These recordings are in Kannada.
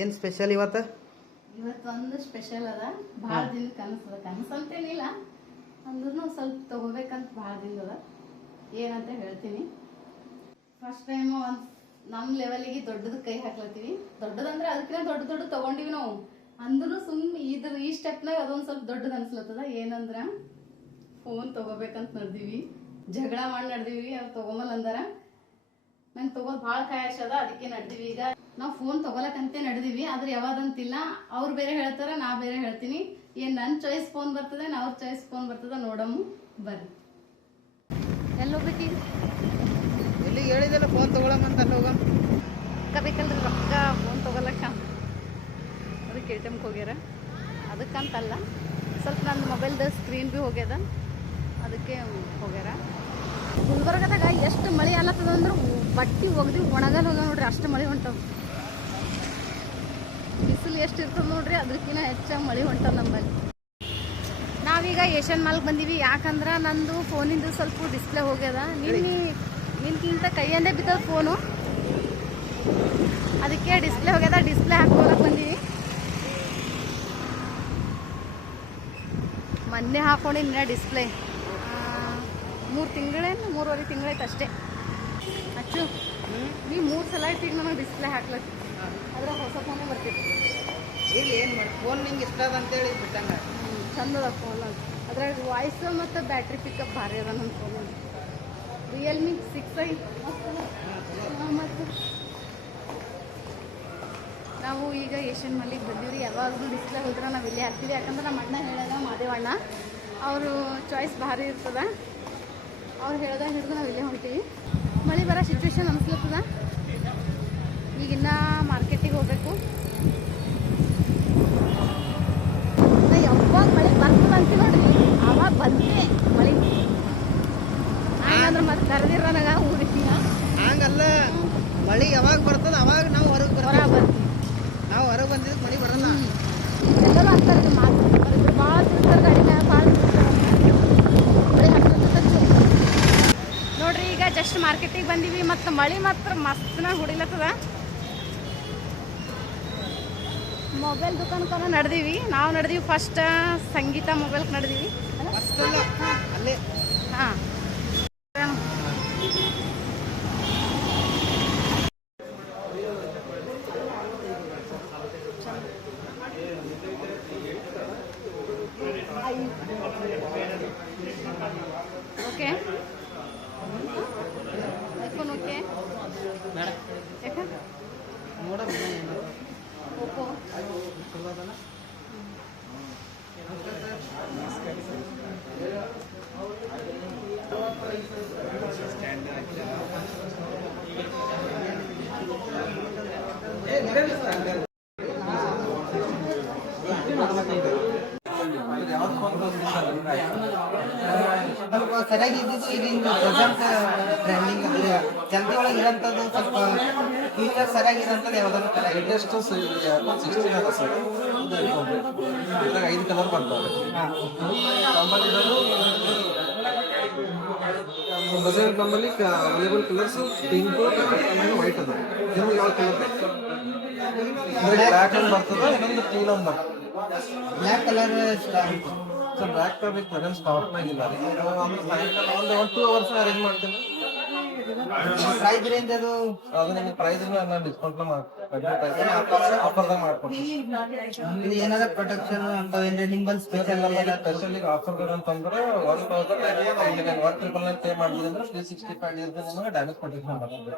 ಏನು ಸ್ಪೆಷಲ್ ಇವತ್ತು? ಇವತ್ತೊಂದು ಸ್ಪೆಷಲ್ ಅದ. ಭಾಳ ದಿನ ಕನಸದ, ಕನಸಂತೇನಿಲ್ಲ ಅಂದ್ರೂ ಸ್ವಲ್ಪ ತಗೋಬೇಕಂತ ಭಾಳ ದಿನದ. ಏನಂತ ಹೇಳ್ತೀನಿ. ಫಸ್ಟ್ ಟೈಮ್ ಒಂದು ನಮ್ಮ ಲೆವೆಲಿಗೆ ದೊಡ್ಡದ ಕೈ ಹಾಕ್ಲತ್ತೀವಿ. ದೊಡ್ಡದಂದ್ರೆ ಅದಕ್ಕಿಂತ ದೊಡ್ಡ ತಗೊಂಡಿವಿ ನಾವು. ಅಂದ್ರೂ ಸುಮ್ಮನೆ ಈ ಸ್ಟೆಪ್ನಾಗ ಅದೊಂದು ಸ್ವಲ್ಪ ದೊಡ್ಡದು ಅನ್ಸ್ಲತ್ತದ. ಏನಂದ್ರ ಫೋನ್ ತಗೋಬೇಕಂತ ನಡೆದೀವಿ, ಜಗಳ ಮಾಡಿ ನಡೆದೀವಿ. ಅವ್ರು ತಗೊಂಬಲ್ಲ ಅಂದಾರ. ನಂಗೆ ತಗೋದು ಭಾಳ ಕಾಯದ, ಅದಕ್ಕೆ ನಡೆದೀವಿ. ಈಗ ನಾವು ಫೋನ್ ತಗೊಳಕಂತೆ ನಡೆದೀವಿ, ಆದ್ರೆ ಯಾವ್ದಂತಿಲ್ಲ. ಅವ್ರು ಬೇರೆ ಹೇಳ್ತಾರ, ನಾ ಬೇರೆ ಹೇಳ್ತೀನಿ. ಏನ್ ನನ್ನ ಚಾಯ್ಸ್ ಫೋನ್ ಬರ್ತದೆ, ಅವ್ರ ಚಾಯ್ಸ್ ಫೋನ್ ಬರ್ತದ, ನೋಡಮ್ಮು ಬರ್ರಿ. ಎಲ್ಲಿ ಹೋಗ್ಬೇಕು? ಎಲ್ಲಿಗೆ ಹೇಳಿದೆಲ್ಲ ಫೋನ್ ತಗೊಳಮಂತ ಅಲ್ಲಿ ಹೋಗಮ್. ಬೇಕಲ್ರಿ ರೊಕ್ಕ ಫೋನ್ ತಗೊಳಕ, ಅದಕ್ಕೆ ATMಗೆ ಹೋಗ್ಯಾರ. ಅದಕ್ಕಂತಲ್ಲ, ಸ್ವಲ್ಪ ನನ್ನ ಮೊಬೈಲ್ದ ಸ್ಕ್ರೀನ್ ಭೀ ಹೋಗ್ಯದ, ಅದಕ್ಕೆ ಹೋಗ್ಯಾರ. ಗುಲ್ಬರ್ಗದಾಗ ಎಷ್ಟು ಮಳೆ ಆಲತ್ತದ ಅಂದ್ರೆ ಬಟ್ಟಿ ಒಗ್ದು ಒಣಗಲ್ ಹೋಗ ನೋಡ್ರಿ, ಅಷ್ಟು ಮಳೆ ಹೊಂಟವ. ಬಿಸಿಲು ಎಷ್ಟು ಇರ್ತದ ನೋಡ್ರಿ, ಅದಕ್ಕಿಂತ ಹೆಚ್ಚಾಗಿ ಮಳೆ ಹೊಂಟದ ನಮ್ಮಲ್ಲಿ. ನಾವೀಗ ಏಷ್ಯನ್ ಮಾಲ್ಗೆ ಬಂದೀವಿ. ಯಾಕಂದ್ರೆ ನಂದು ಫೋನಿಂದು ಸ್ವಲ್ಪ ಡಿಸ್ಪ್ಲೇ ಹೋಗ್ಯದ. ನಿನ್ಕಿಂತ ಕೈಯಂದೇ ಬಿದ್ದದ ಫೋನು, ಅದಕ್ಕೆ ಡಿಸ್ಪ್ಲೇ ಹೋಗ್ಯದ. ಡಿಸ್ಪ್ಲೇ ಹಾಕೋಳಕ್ ಬಂದೀವಿ. ಮೊನ್ನೆ ಹಾಕೊಂಡಿನ ಡಿಸ್ಪ್ಲೇ 3 ತಿಂಗಳೇನು 3.5 ತಿಂಗಳಾಯ್ತು ಅಷ್ಟೇ. ಅಚ್ಚು ನೀ 3 ಸಲ ಈಗ ನನಗೆ ಡಿಸ್ಪ್ಲೇ ಹಾಕ್ಲತ್ತಿ, ಅದ್ರ ಹೊಸ ಫೋನೇ ಬರ್ತಿತ್ತು. ಇಲ್ಲಿ ಏನು ಮಾಡಿ ಫೋನ್ ನಿಂಗೆ ಇಷ್ಟ ಅದ ಅಂತೇಳಿ ಬಿಟ್ಟಂಗ. ಚಂದ ಅದ ಫೋನ್. ಅದ್ರಾಗ ವಾಯ್ಸ್ ಮತ್ತು ಬ್ಯಾಟ್ರಿ ಪಿಕಪ್ ಭಾರಿ ಅದ ನಮ್ಮ ಫೋನ್. ರಿಯಲ್ಮಿ 6i ಮತ್ತು ನಾವು ಈಗ ಏಷ್ಯನ್ ಮಾಲಿಗೆ ಬಂದೀವಿ. ಯಾವಾಗಲೂ ಡಿಸ್ಪ್ಲೇ ಹೋದ್ರೆ ನಾವು ಇಲ್ಲೇ ಹಾಕ್ತೀವಿ. ಯಾಕಂದ್ರೆ ನಮ್ಮ ಅಣ್ಣ ಹೇಳಿದ, ಮಾದೇವಣ್ಣ ಅವರು ಚಾಯ್ಸ್ ಭಾರಿ ಇರ್ತದ. ಅವ್ರು ಹೇಳ್ದಾಗ ಹಿಡಿದು ನಾವು ಇಲ್ಲೇ ಹೊಂಟೀವಿ. ಮಳೆ ಬರೋ ಸಿಚುವೇಶನ್ ಅನಿಸ್ಲತ್ತದ. ಈಗಿನ್ನ ಮಾರ್ಕೆಟಿಗೆ ಹೋಗ್ಬೇಕು. ಯಾವಾಗ ಮಳೆ ಬರ್ತದೆ ಅಂತೀವಿ ನೋಡ್ರಿ, ಆವಾಗ ಬಂದೇ ಮಳೆ. ಹಂಗಂದ್ರೆ ಮತ್ತೆ ಕರೆದಿರ ನನಗೆ ಊರಿಗೆ ಹಂಗಲ್ಲ, ಮಳೆ ಯಾವಾಗ ಬರ್ತದ ಅವಾಗ ನಾವು ಹೊರಗೆ ಬರ್ತೀವಿ. ನಾವು ಹೊರಗೆ ಬಂದಿದ್ದಕ್ಕೆ ಮಳೆ ಬರಲ್ಲ. ಎಲ್ಲರೂ ಅಂತಾರೆ ಮಾತು, ಬರೀ ಭಾಳ ತಿರ್ತಾರೆ ಗಾಡಿ ಮ್ಯಾಗ, ಭಾಳ ಮಳೆ ಹಾಕ್ತದೆ ನೋಡ್ರಿ. ಈಗ ಜಸ್ಟ್ ಮಾರ್ಕೆಟಿಗೆ ಬಂದೀವಿ, ಮತ್ತು ಮಳೆ ಮಾತ್ರ ಮಸ್ತನ ಹೊಡಿಲತ್ತದ. ಮೊಬೈಲ್ ದುಕಾನ್ಕನ ನಡೆದೀವಿ. ನಾವು ನಡೆದೀವಿ ಫಸ್ಟ್ ಸಂಗೀತ ಮೊಬೈಲ್ಗೆ ನಡೆದೀವಿ. ಅಲ್ಲೇ ಹಾಂ ಓಕೆ. IPhone okay. ಯಾಕೆ ಓಪೋ ಸರಿಯಾಗಿ ಇದ್ದಿದ್ದು ಈಗಿನ ಪ್ರೆಸೆಂಟ್ ಟ್ರೆಂಡಿಂಗ್ ಜಲ್ದಿ ಒಳಗೆ ಇರೋಂಥದ್ದು ಸ್ವಲ್ಪ ಫೀಚರ್ ಸರಿಯಾಗಿರೋಂಥದ್ದು ಯಾವ್ದಾದ್ರು ಲೇಟೆಸ್ಟ್ 16 ಅದ ಸರ್. ಇದ್ರಾಗ 5 ಕಲರ್ ಬರ್ತವೆ. ಬಜೆಟ್ ನಮ್ಮಲ್ಲಿ ಅವೈಲೇಬಲ್ ಕಲರ್ಸ್ ಪಿಂಕ್ ವೈಟ್ ಅದ. ನಿಮ್ಗೆ ಯಾವ ಕಲರ್ ಬೇಕು? ಬ್ಲ್ಯಾಕ್ ಅಂತ ಬರ್ತದೆ, ಇನ್ನೊಂದು ಕ್ಲೀನ್ ಅಂತ ಬರ್ತದೆ. ಬ್ಲ್ಯಾಕ್ ಕಲರ್ ಸರ್ ಬ್ಲ್ಯಾಕ್ ಬೇಕು, ಅದನ್ನು ಸ್ಟಾಕ್ನಾಗಿಲ್ಲ ರೀ. ಸಾಯಂಕಾಲ ಒಂದು 2 ಅವರ್ಸ್ ಅರೇಂಜ್ ಮಾಡ್ತೀನಿ. ಪ್ರೈಸ್ ರೇಂಜ್ ಅದು ನಿಮಗೆ ಪ್ರೈಸ್ ನಾನು ಡಿಸ್ಕೌಂಟ್ ಆಫರ್ದಾಗ ಮಾಡ್ಕೊಡ್ತೀನಿ. ಇದು ಏನಾದ್ರು ಪ್ರೊಟೆಕ್ಷನ್ ಅಂತವೇನ್ರಿ ನಿಂಬಲ್ಲಿ ಸ್ಪೆಷಲ್ ಸ್ಪೆಷಲಿ ಆಫರ್ಗಳು ಅಂತಂದ್ರೆ 1,999 ಪೇ ಮಾಡಿದ್ರೆ ಅಂದ್ರೆ 365 ಡೇಸ್ ನಿಮಗೆ ಡ್ಯಾಮೇಜ್ ಪ್ರೊಟೆಕ್ಷನ್ ಬರ್ತದೆ.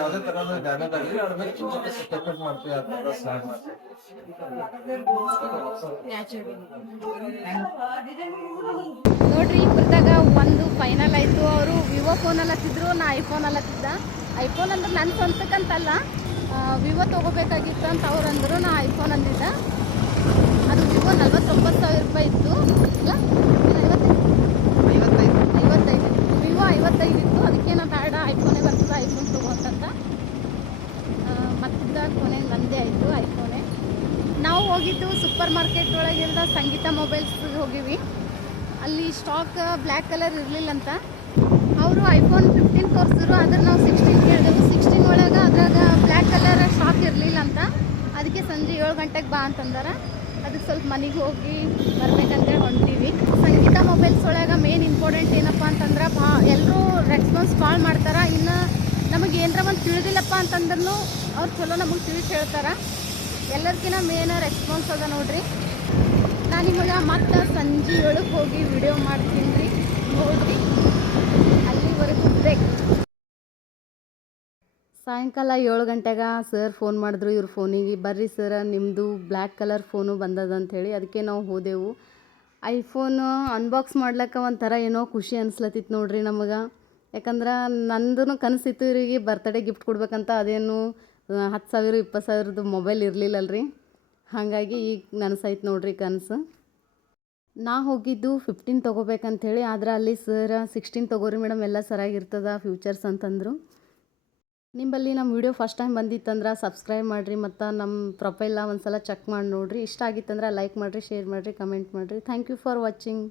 ಯಾವುದೇ ತರಹದ ಡ್ಯಾಮೇಜ್ ಆಗಲಿ ಅದ್ರ ಮೇಲೆ ಸೆಪರೇಟ್ ಮಾಡ್ತೀವಿ. ನೋಡ್ರಿ, ಇಬ್ಬರದಾಗ ಒಂದು ಫೈನಲ್ ಆಯಿತು. ಅವರು ವಿವೋ ಫೋನಲ್ಲಿ ಹತ್ತಿದ್ರು, ನಾ ಐಫೋನ್ ಅಲ್ಲಿ ಹತ್ತಿದ್ದ. ಐಫೋನ್ ಅಂದ್ರೆ ನನ್ನ ಸ್ವಂತಕ್ಕಂತಲ್ಲ, ವಿವೋ ತೊಗೋಬೇಕಾಗಿತ್ತು ಅಂತ ಅವ್ರು ಅಂದರು. ನಾ ಐಫೋನ್ ಅಂದಿದ್ದ. ಅದು ವಿವೋ 49,000 ರೂಪಾಯಿ ಇತ್ತು. ಇಲ್ಲ 55 ವಿವೋ 55 ಇತ್ತು. ಅದಕ್ಕೆ ನಾ ಬೇಡ, ಐಫೋನೇ ಬರ್ತದೆ, ಐಫೋನ್ ತೊಗೋತಂತ ಮತ್ತಿದ್ದ. ಕೊನೆಗೆ ನಂದೇ ಆಯಿತು ಐಫೋನೇ. ನಾವು ಹೋಗಿದ್ದು ಸೂಪರ್ ಮಾರ್ಕೆಟ್ ಒಳಗಿರೋ ಸಂಗೀತ ಮೊಬೈಲ್ಸ್ ಹೋಗಿವಿ. ಅಲ್ಲಿ ಸ್ಟಾಕ್ ಬ್ಲ್ಯಾಕ್ ಕಲರ್ ಇರಲಿಲ್ಲ ಅಂತ ಅವರು ಐಫೋನ್ 15 ತೋರಿಸಿದ್ರು. ಆದರೆ ನಾವು 16 ಕೇಳಿದೆವು. 16 ಒಳಗೆ ಅದ್ರಾಗ ಬ್ಲ್ಯಾಕ್ ಕಲರ್ ಸ್ಟಾಕ್ ಇರಲಿಲ್ಲ ಅಂತ. ಅದಕ್ಕೆ ಸಂಜೆ 7 ಗಂಟೆಗೆ ಬಾ ಅಂತಂದಾರ. ಅದಕ್ಕೆ ಸ್ವಲ್ಪ ಮನೆಗೆ ಹೋಗಿ ಬರ್ಬೇಕಂತೇಳಿ ಹೊಂಟೀವಿ. ಸಂಗೀತ ಮೊಬೈಲ್ಸ್ ಒಳಗೆ ಮೇನ್ ಇಂಪಾರ್ಟೆಂಟ್ ಏನಪ್ಪ ಅಂತಂದ್ರೆ ಎಲ್ಲರೂ ರೆಸ್ಪಾನ್ಸ್ ಭಾಳ ಮಾಡ್ತಾರೆ. ಇನ್ನು ನಮಗೆ ಏನರ ಒಂದು ತಿಳಿದಿಲ್ಲಪ್ಪ ಅಂತಂದ್ರೂ ಅವ್ರು ಚಲೋ ನಮಗೆ ತಿಳಿಸಿ ಹೇಳ್ತಾರೆ. ಎಲ್ಲರಿಗಿನ ಮೇನ್ ರೆಸ್ಪಾನ್ಸ್ ಅದ ನೋಡ್ರಿ. ನಾನು ನಿಮಗೆ ಮತ್ತೆ ಸಂಜೆ 7ಕ್ಕೆ ಹೋಗಿ ವಿಡಿಯೋ ಮಾಡ್ತೀನಿ ರೀ, ನೋಡ್ರಿ. ಅಲ್ಲಿವರೆಗೂ ಬ್ರೇಕ್. ಸಾಯಂಕಾಲ 7 ಗಂಟೆಗೆ ಸರ್ ಫೋನ್ ಮಾಡಿದ್ರು ಇವ್ರ ಫೋನಿಗೆ, ಬರ್ರಿ ಸರ್ ನಿಮ್ಮದು ಬ್ಲ್ಯಾಕ್ ಕಲರ್ ಫೋನು ಬಂದದ ಅಂಥೇಳಿ. ಅದಕ್ಕೆ ನಾವು ಹೋದೆವು. ಐಫೋನು ಅನ್ಬಾಕ್ಸ್ ಮಾಡ್ಲಿಕ್ಕೆ ಒಂಥರ ಏನೋ ಖುಷಿ ಅನ್ಸ್ಲತ್ತಿತ್ತು ನೋಡ್ರಿ ನಮಗೆ. ಯಾಕಂದ್ರೆ ನಂದು ಕನಸಿತ್ತು ಇವರಿಗೆ ಬರ್ತಡೇ ಗಿಫ್ಟ್ ಕೊಡ್ಬೇಕಂತ. ಅದೇನು 10,000 20,000 ಮೊಬೈಲ್ ಇರಲಿಲ್ಲಲ್ರಿ. ಹಾಗಾಗಿ ಈಗ ನನಸಾಯ್ತು ನೋಡ್ರಿ ಕನಸು. ನಾ ಹೋಗಿದ್ದು 15 ತೊಗೋಬೇಕಂಥೇಳಿ, ಆದ್ರೆ ಅಲ್ಲಿ ಸರ್ 16 ತೊಗೋರಿ ಮೇಡಮ್, ಎಲ್ಲ ಸರಿಯಾಗಿರ್ತದ ಫ್ಯೂಚರ್ಸ್ ಅಂತಂದರು. ನಿಂಬಲ್ಲಿ ನಮ್ಮ ವಿಡಿಯೋ ಫಸ್ಟ್ ಟೈಮ್ ಬಂದಿತ್ತಂದ್ರೆ ಸಬ್ಸ್ಕ್ರೈಬ್ ಮಾಡಿರಿ ಮತ್ತು ನಮ್ಮ ಪ್ರೊಫೈಲ್ನ ಒಂದು ಸಲ ಚೆಕ್ ಮಾಡಿ ನೋಡಿರಿ. ಇಷ್ಟ ಆಗಿತ್ತಂದ್ರೆ ಲೈಕ್ ಮಾಡಿರಿ, ಶೇರ್ ಮಾಡಿರಿ, ಕಮೆಂಟ್ ಮಾಡಿರಿ. Thank you for watching.